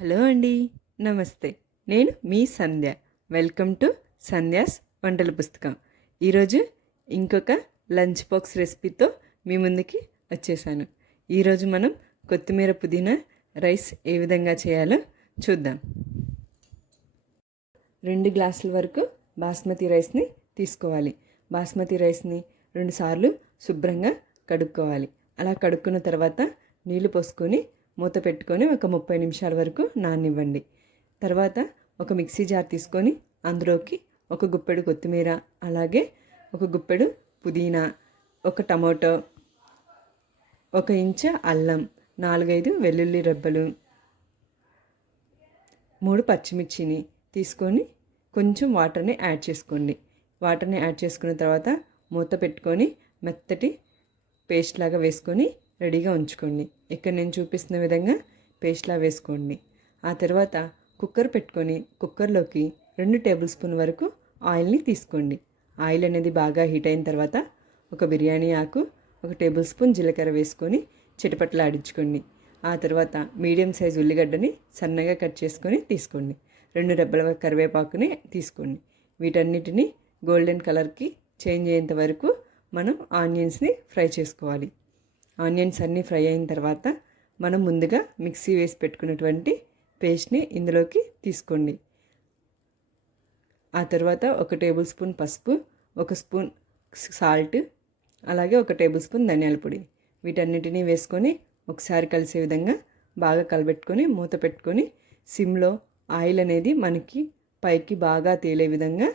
Hello అండి. నమస్తే. నేను మీ సంధ్య. వెల్కమ్ టు సంధ్యాస్ వంటల పుస్తకం. ఈరోజు ఇంకొక లంచ్ బాక్స్ రెసిపీతో మీ ముందుకి వచ్చేసాను. ఈరోజు మనం కొత్తిమీర పుదీనా రైస్ ఏ విధంగా చేయాలో చూద్దాం. 2 గ్లాసుల వరకు బాస్మతి రైస్ని తీసుకోవాలి. బాస్మతి రైస్ని 2 సార్లు శుభ్రంగా కడుక్కోవాలి. అలా కడుక్కున్న తర్వాత నీళ్లు పోసుకొని మూత పెట్టుకొని ఒక 30 నిమిషాల వరకు నాననివ్వండి. తర్వాత ఒక మిక్సీ జార్ తీసుకొని అందులోకి ఒక గుప్పెడు కొత్తిమీర, అలాగే ఒక గుప్పెడు పుదీనా, ఒక టమాటో, 1 ఇంచు అల్లం, 4-5 వెల్లుల్లి రెబ్బలు, 3 పచ్చిమిర్చిని తీసుకొని కొంచెం వాటర్ని యాడ్ చేసుకోండి. వాటర్ని యాడ్ చేసుకున్న తర్వాత మూత పెట్టుకొని మెత్తటి పేస్ట్ లాగా వేసుకొని రెడీగా ఉంచుకోండి. ఇక్కడ నేను చూపిస్తున్న విధంగా పేస్ట్లా వేసుకోండి. ఆ తర్వాత కుక్కర్ పెట్టుకొని కుక్కర్లోకి 2 టేబుల్ స్పూన్ వరకు ఆయిల్ని తీసుకోండి. ఆయిల్ అనేది బాగా హీట్ అయిన తర్వాత ఒక బిర్యానీ ఆకు, 1 టేబుల్ స్పూన్ జీలకర్ర వేసుకొని చిటపట్లాడించుకోండి. ఆ తర్వాత మీడియం సైజ్ ఉల్లిగడ్డని సన్నగా కట్ చేసుకొని తీసుకోండి. 2 రెబ్బల కరివేపాకుని తీసుకోండి. వీటన్నిటిని గోల్డెన్ కలర్కి చేంజ్ అయ్యేంత వరకు మనం ఆనియన్స్ని ఫ్రై చేసుకోవాలి. ఆనియన్స్ అన్నీ ఫ్రై అయిన తర్వాత మనం ముందుగా మిక్సీ వేసి పెట్టుకున్నటువంటి పేస్ట్ని ఇందులోకి తీసుకోండి. ఆ తర్వాత 1 టేబుల్ స్పూన్ పసుపు, 1 స్పూన్ సాల్ట్, అలాగే 1 టేబుల్ స్పూన్ ధనియాల పొడి, వీటన్నిటినీ వేసుకొని ఒకసారి కలిసే విధంగా బాగా కలబెట్టుకొని మూత పెట్టుకొని సిమ్లో ఆయిల్ అనేది మనకి పైకి బాగా తేలే విధంగా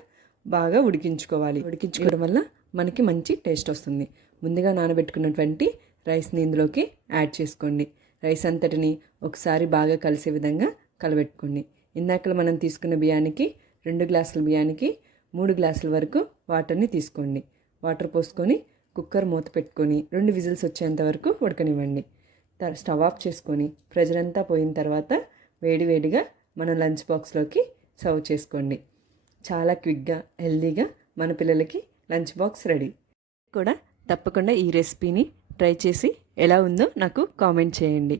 బాగా ఉడికించుకోవాలి. ఉడికించుకోవడం వల్ల మనకి మంచి టేస్ట్ వస్తుంది. ముందుగా నానబెట్టుకున్నటువంటి రైస్ని ఇందులోకి యాడ్ చేసుకోండి. రైస్ అంతటిని ఒకసారి బాగా కలిసే విధంగా కలబెట్టుకోండి. ఇందాక మనం తీసుకున్న బియ్యానికి 2 గ్లాసుల బియ్యానికి 3 గ్లాసుల వరకు వాటర్ని తీసుకోండి. వాటర్ పోసుకొని కుక్కర్ మూత పెట్టుకొని 2 విజిల్స్ వచ్చేంత వరకు ఉడకనివ్వండి. స్టవ్ ఆఫ్ చేసుకొని ప్రెషర్ అంతా పోయిన తర్వాత వేడివేడిగా మన లంచ్ బాక్స్లోకి సర్వ్ చేసుకోండి. చాలా క్విక్గా హెల్దీగా మన పిల్లలకి లంచ్ బాక్స్ రెడీ. కూడా తప్పకుండా ఈ రెసిపీని ట్రై చేసి ఎలా ఉందో నాకు కామెంట్ చేయండి.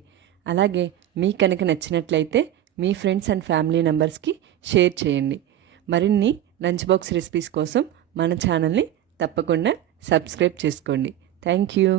అలాగే మీకు కనుక నచ్చినట్లయితే మీ ఫ్రెండ్స్ అండ్ ఫ్యామిలీ మెంబర్స్కి షేర్ చేయండి. మరిన్ని లంచ్ బాక్స్ రెసిపీస్ కోసం మన ఛానల్ని తప్పకుండా సబ్స్క్రైబ్ చేసుకోండి. Thank you.